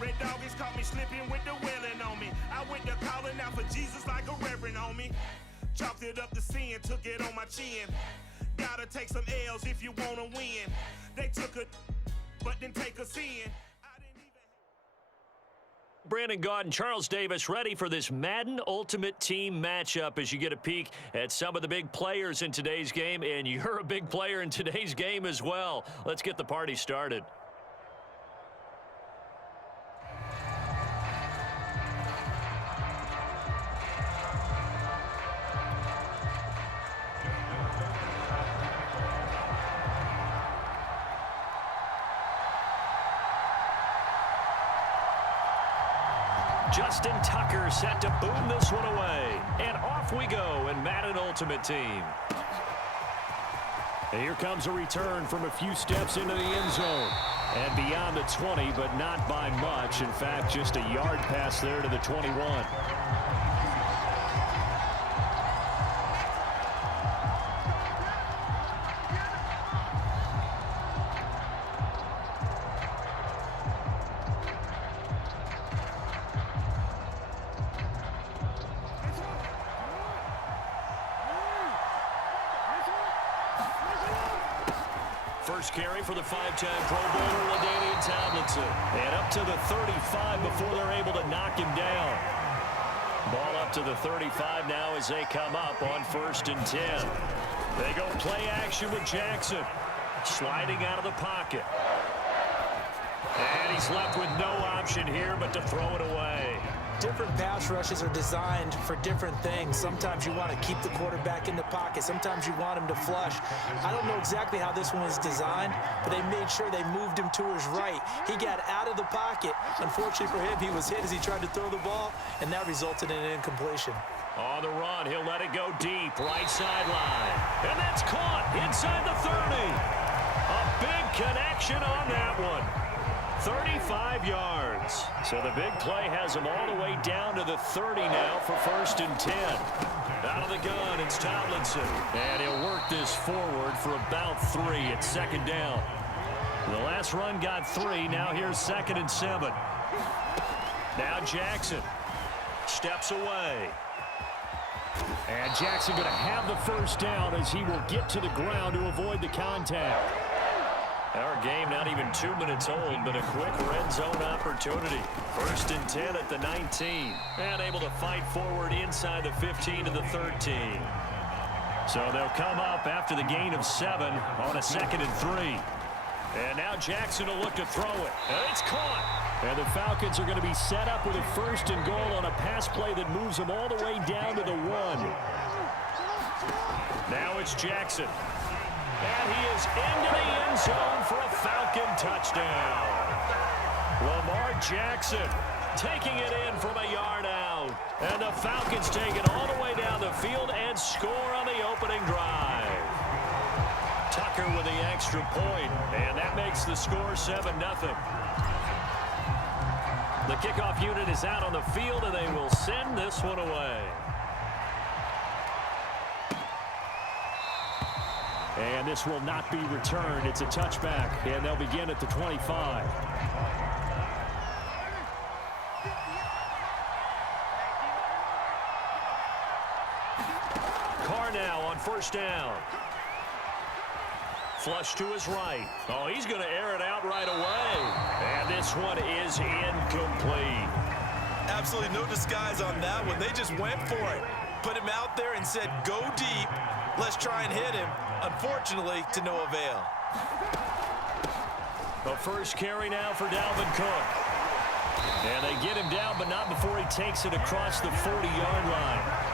Red Doggies caught me slipping with the wailing on me. I went to calling out for Jesus like a reverend on me. Chalked it up to sin, took it on my chin. Gotta take some L's if you wanna win. They took a, but didn't take a sin. Brandon Gaud and Charles Davis ready for this Madden Ultimate Team matchup as you get a peek at some of the big players in today's game, and you're a big player in today's game as well. Let's get the party started. Justin Tucker set to boom this one away. And off we go in Madden Ultimate Team. And here comes a return from a few steps into the end zone. And beyond the 20, but not by much. In fact, just a yard pass there to the 21. First carry for the five-time Pro Bowler, LaDainian Tomlinson. And up to the 35 before they're able to knock him down. Ball up to the 35 now as they come up on 1st and 10. They go play action with Jackson. Sliding out of the pocket. And he's left with no option here but to throw it away. Different pass rushes are designed for different things. Sometimes you want to keep the quarterback in the pocket. Sometimes you want him to flush. I don't know exactly how this one was designed, but they made sure they moved him to his right. He got out of the pocket. Unfortunately for him, he was hit as he tried to throw the ball, and that resulted in an incompletion. On the run, he'll let it go deep, right sideline. And that's caught inside the 30. A big connection on that one. 35 yards. So the big play has him all the way down to the 30 now for 1st and 10. Out of the gun, it's Tomlinson. And he'll work this forward for about 3 at 2nd down. The last run got 3. Now here's 2nd and 7. Now Jackson steps away. And Jackson going to have the 1st down as he will get to the ground to avoid the contact. Our game not even 2 minutes old, but a quick red zone opportunity. 1st and 10 at the 19. And able to fight forward inside the 15 to the 13. So they'll come up after the gain of 7 on a 2nd and 3. And now Jackson will look to throw it. And it's caught. And the Falcons are going to be set up with a 1st and goal on a pass play that moves them all the way down to the 1. Now it's Jackson. And he is into the end zone for a Falcon touchdown. Lamar Jackson taking it in from a yard out. And the Falcons take it all the way down the field and score on the opening drive. Tucker with the extra point, and that makes the score 7-0. The kickoff unit is out on the field, and they will send this one away. And this will not be returned. It's a touchback, and they'll begin at the 25. Carr now on 1st down. Flush to his right. Oh, he's going to air it out right away. And this one is incomplete. Absolutely no disguise on that one. They just went for it. Put him out there and said, go deep. Let's try and hit him. Unfortunately, to no avail. The first carry now for Dalvin Cook. And they get him down, but not before he takes it across the 40-yard line.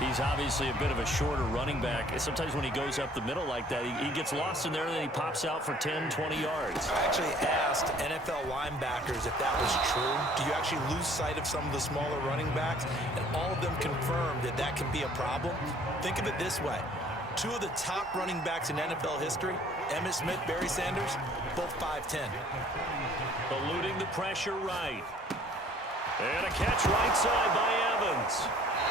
He's obviously a bit of a shorter running back. Sometimes when he goes up the middle like that, he gets lost in there, and then he pops out for 10, 20 yards. I actually asked NFL linebackers if that was true. Do you actually lose sight of some of the smaller running backs? And all of them confirmed that that can be a problem. Think of it this way. 2 of the top running backs in NFL history, Emmitt Smith, Barry Sanders, both 5'10". Eluding the pressure right. And a catch right side by Evans.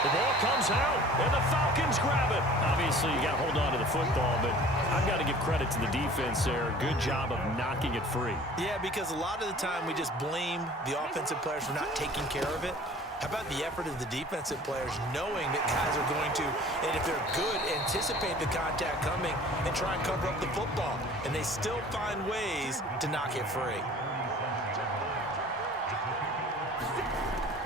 The ball comes out, and the Falcons grab it. Obviously, you got to hold on to the football, but I've got to give credit to the defense there. Good job of knocking it free. Yeah, because a lot of the time we just blame the offensive players for not taking care of it. How about the effort of the defensive players knowing that guys are going to, and if they're good, anticipate the contact coming and try and cover up the football. And they still find ways to knock it free.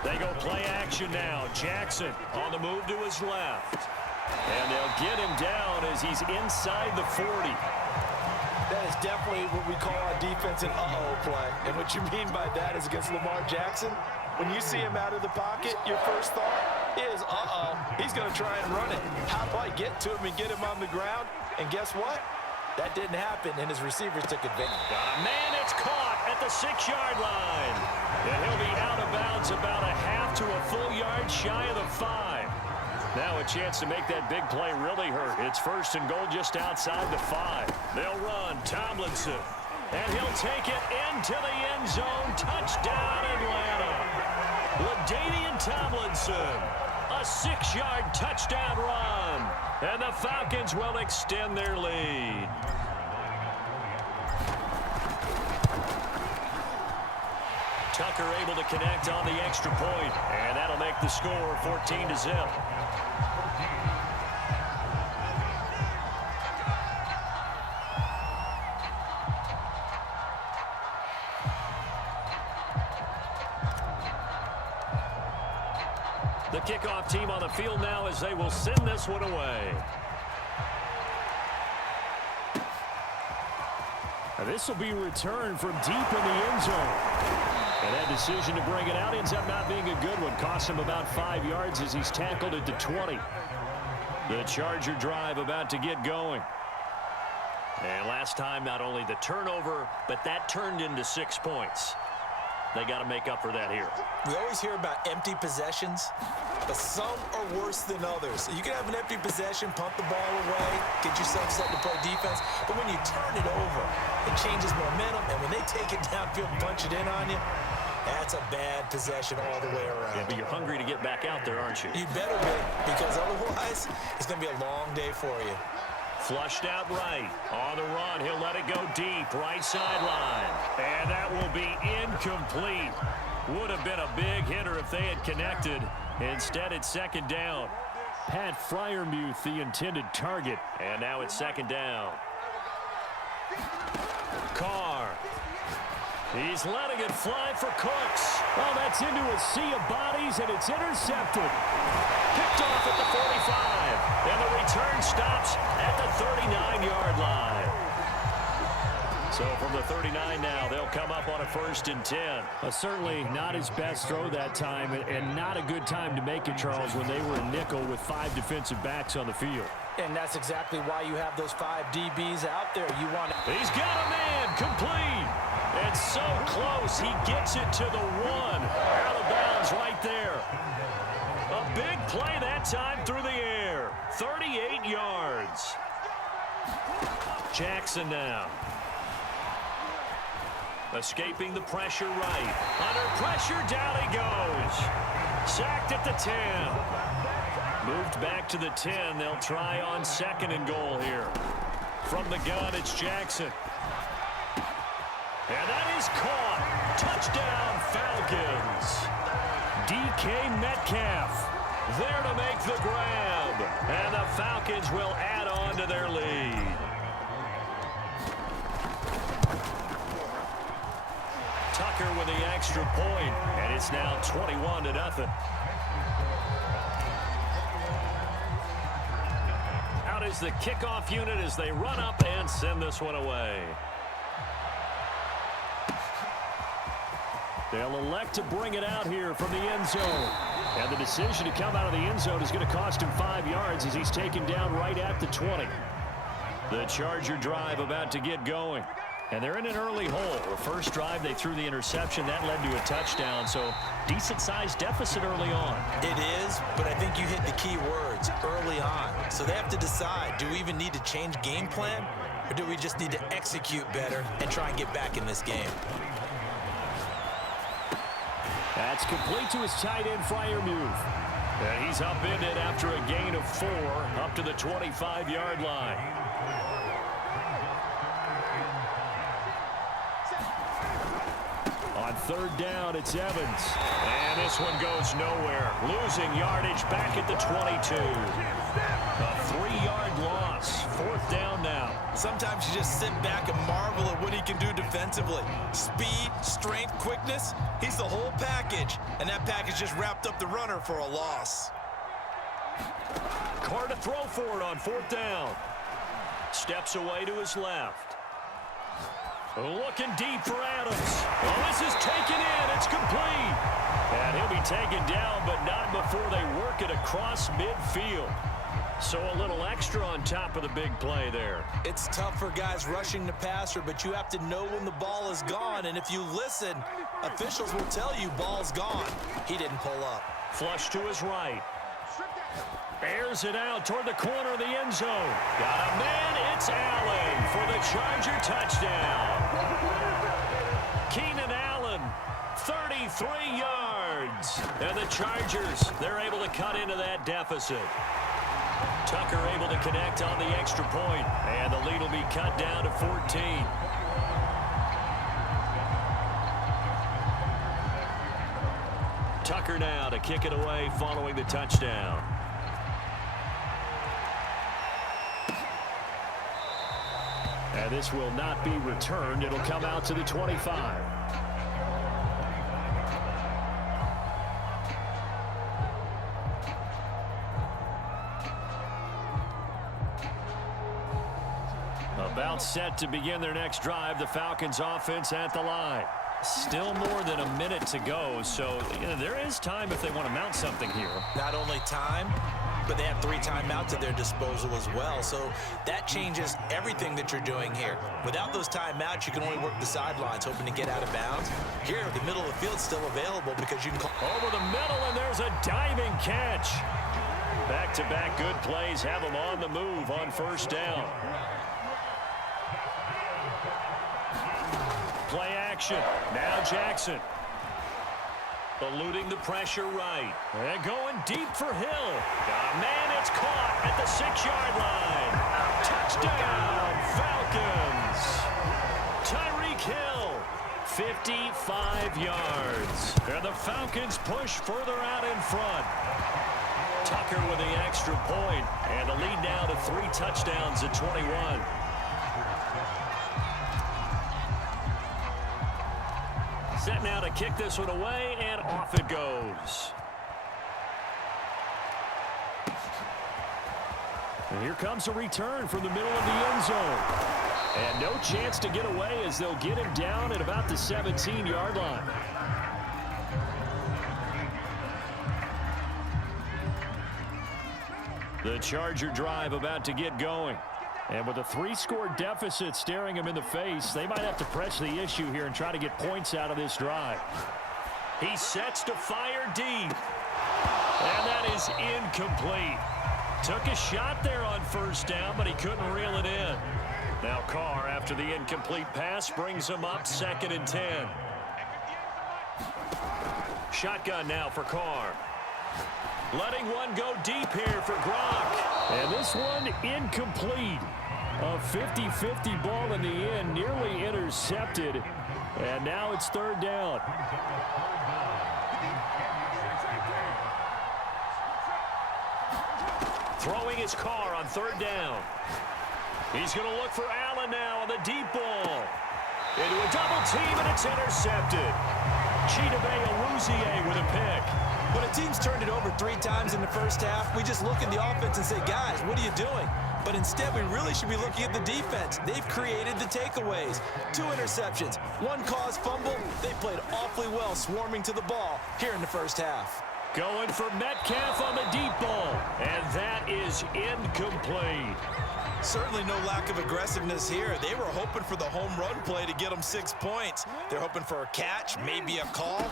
They go play action now. Jackson on the move to his left. And they'll get him down as he's inside the 40. That is definitely what we call our defense an uh-oh play. And what you mean by that is against Lamar Jackson, when you see him out of the pocket, your first thought is, uh-oh, he's going to try and run it. How do I get to him and get him on the ground? And guess what? That didn't happen, and his receivers took advantage. Got a man, it's caught at the 6-yard line. And he'll be out of bounds about a half to a full yard shy of the 5. Now a chance to make that big play really hurt. It's 1st and goal just outside the 5. They'll run. Tomlinson. And he'll take it into the end zone. Touchdown, Atlanta. LaDainian Tomlinson. A 6-yard touchdown run. And the Falcons will extend their lead. Tucker able to connect on the extra point, and that'll make the score 14-0. The kickoff team on the field now as they will send this one away. Now this will be returned from deep in the end zone. And that decision to bring it out ends up not being a good one. Cost him about 5 yards as he's tackled it to 20. The Charger drive about to get going. And last time, not only the turnover, but that turned into 6 points. They got to make up for that here. We always hear about empty possessions, but some are worse than others. You can have an empty possession, punt the ball away, get yourself set to play defense, but when you turn it over, it changes momentum, and when they take it downfield and punch it in on you, that's a bad possession all the way around. Yeah, but you're hungry to get back out there, aren't you? You better be, because otherwise, it's going to be a long day for you. Flushed out right. On the run, he'll let it go deep. Right sideline. And that will be incomplete. Would have been a big hitter if they had connected. Instead, it's 2nd down. Pat Freiermuth, the intended target. And now it's 2nd down. Carr. He's letting it fly for Cooks. Oh, that's into a sea of bodies, and it's intercepted. Picked off at the 45. And the return stops at the 39-yard line. So from the 39 now, they'll come up on a 1st and 10. Certainly not his best throw that time, and not a good time to make it, Charles, when they were in nickel with 5 defensive backs on the field. And that's exactly why you have those 5 DBs out there. You want to... He's got a man, complete. And so close, he gets it to the 1. Out of bounds right there. A big play that time through the air. 38 yards. Jackson now. Escaping the pressure right. Under pressure, down he goes. Sacked at the 10. Moved back to the 10. They'll try on 2nd and goal here. From the gun, it's Jackson. And that is caught. Touchdown, Falcons. DK Metcalf there to make the grab. And the Falcons will add on to their lead. Tucker with the extra point, and it's now 21-0. Out is the kickoff unit as they run up and send this one away. They'll elect to bring it out here from the end zone. And the decision to come out of the end zone is going to cost him 5 yards as he's taken down right at the 20. The Charger drive about to get going. And they're in an early hole. The first drive, they threw the interception. That led to a touchdown, so decent-sized deficit early on. It is, but I think you hit the key words, early on. So they have to decide, do we even need to change game plan, or do we just need to execute better and try and get back in this game? That's complete to his tight end, Freiermuth. And he's upended after a gain of 4 up to the 25-yard line. On third down, it's Evans. And this one goes nowhere. Losing yardage back at the 22. A 3-yard loss. Fourth down now. Sometimes you just sit back and marvel at what he can do defensively. Speed, strength, quickness. He's the whole package. And that package just wrapped up the runner for a loss. Carr to throw for it on fourth down. Steps away to his left. Looking deep for Adams. Well, this is taken in. It's complete. And he'll be taken down, but not before they work it across midfield. So a little extra on top of the big play there. It's tough for guys rushing the passer, but you have to know when the ball is gone. And if you listen, officials will tell you ball's gone. He didn't pull up. Flush to his right. Airs it out toward the corner of the end zone. Got a man. It's Allen for the Charger touchdown. Keenan Allen, 33 yards. And the Chargers, they're able to cut into that deficit. Tucker able to connect on the extra point, and the lead will be cut down to 14. Tucker now to kick it away following the touchdown. And this will not be returned. It'll come out to the 25. About set to begin their next drive. The Falcons offense at the line. Still more than a minute to go, so there is time if they want to mount something here. Not only time, but they have 3 timeouts at their disposal as well. So that changes everything that you're doing here. Without those timeouts, you can only work the sidelines, hoping to get out of bounds. Here, the middle of the field's still available because you can call over the middle, and there's a diving catch. Back-to-back good plays have them on the move on first down. Play action. Now Jackson. Eluding the pressure right. And going deep for Hill. Got a man. It's caught at the 6-yard line. Touchdown, Falcons. Tyreek Hill, 55 yards. And the Falcons push further out in front. Tucker with the extra point. And the lead now to 3 touchdowns at 21. Set now to kick this one away, and off it goes. And here comes a return from the middle of the end zone. And no chance to get away as they'll get him down at about the 17-yard line. The Charger drive about to get going. And with a 3-score deficit staring him in the face, they might have to press the issue here and try to get points out of this drive. He sets to fire deep. And that is incomplete. Took a shot there on first down, but he couldn't reel it in. Now Carr, after the incomplete pass, brings him up 2nd and 10. Shotgun now for Carr. Letting one go deep here for Gronk. And this one incomplete. A 50-50 ball in the end, nearly intercepted. And now it's 3rd down. Throwing his Carr on 3rd down. He's going to look for Allen now on the deep ball. Into a double team, and it's intercepted. Chidobe Awuzie with a pick. When a team's turned it over 3 times in the first half, we just look at the offense and say, guys, what are you doing? But instead, we really should be looking at the defense. They've created the takeaways. 2 interceptions, 1 caused fumble. They played awfully well swarming to the ball here in the first half. Going for Metcalf on the deep ball. And that is incomplete. Certainly no lack of aggressiveness here. They were hoping for the home run play to get them 6 points. They're hoping for a catch, maybe a call,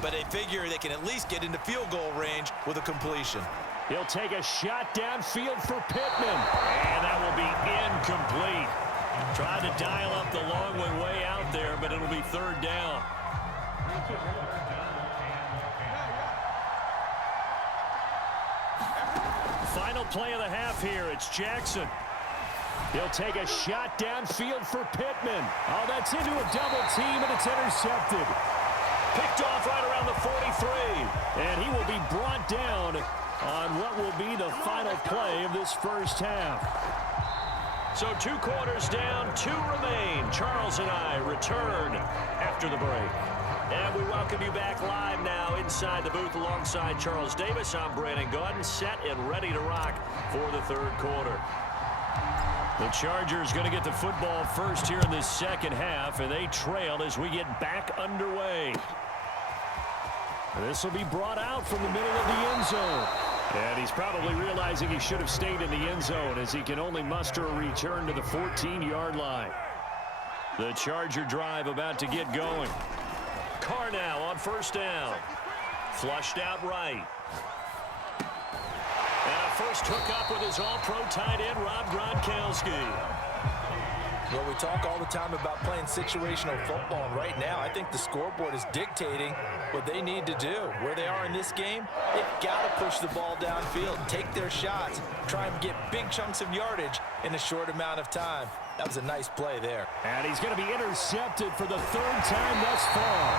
but they figure they can at least get into field goal range with a completion. He'll take a shot downfield for Pittman, and that will be incomplete. Tried to dial up the long one way out there, but it'll be 3rd down. final play of the half here. It's Jackson. He'll take a shot downfield for Pittman. Oh, that's into a double team, and it's intercepted. Picked off right around the 43. And he will be brought down on what will be the final play of this first half. So 2 quarters down, 2 remain. Charles and I return after the break. And we welcome you back live now inside the booth alongside Charles Davis. I'm Brandon Gaudin, set and ready to rock for the third quarter. The Chargers going to get the football first here in this second half, and they trail as we get back underway. This will be brought out from the middle of the end zone. And he's probably realizing he should have stayed in the end zone as he can only muster a return to the 14-yard line. The Charger drive about to get going. Carr now on first down. Flushed out right. And a first hookup with his all-pro tight end, Rob Gronkowski. Well, we talk all the time about playing situational football, and right now I think the scoreboard is dictating what they need to do. Where they are in this game, they've got to push the ball downfield, take their shots, try and get big chunks of yardage in a short amount of time. That was a nice play there. And he's going to be intercepted for the 3rd time thus far.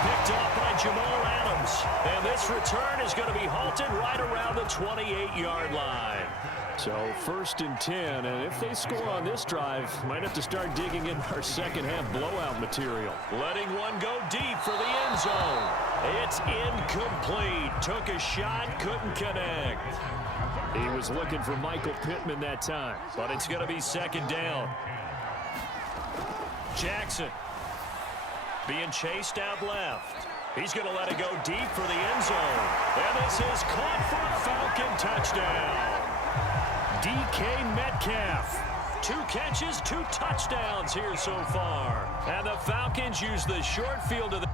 Picked off by Jamal Adams. And this return is going to be halted right around the 28-yard line. So 1st and 10, and if they score on this drive, might have to start digging in our second half blowout material. Letting one go deep for the end zone. It's incomplete. Took a shot, couldn't connect. He was looking for Michael Pittman that time, but it's going to be 2nd down. Jackson being chased out left. He's going to let it go deep for the end zone. And this is caught for a Falcon touchdown. DK Metcalf. 2 catches, 2 touchdowns here so far. And the Falcons use the short field of the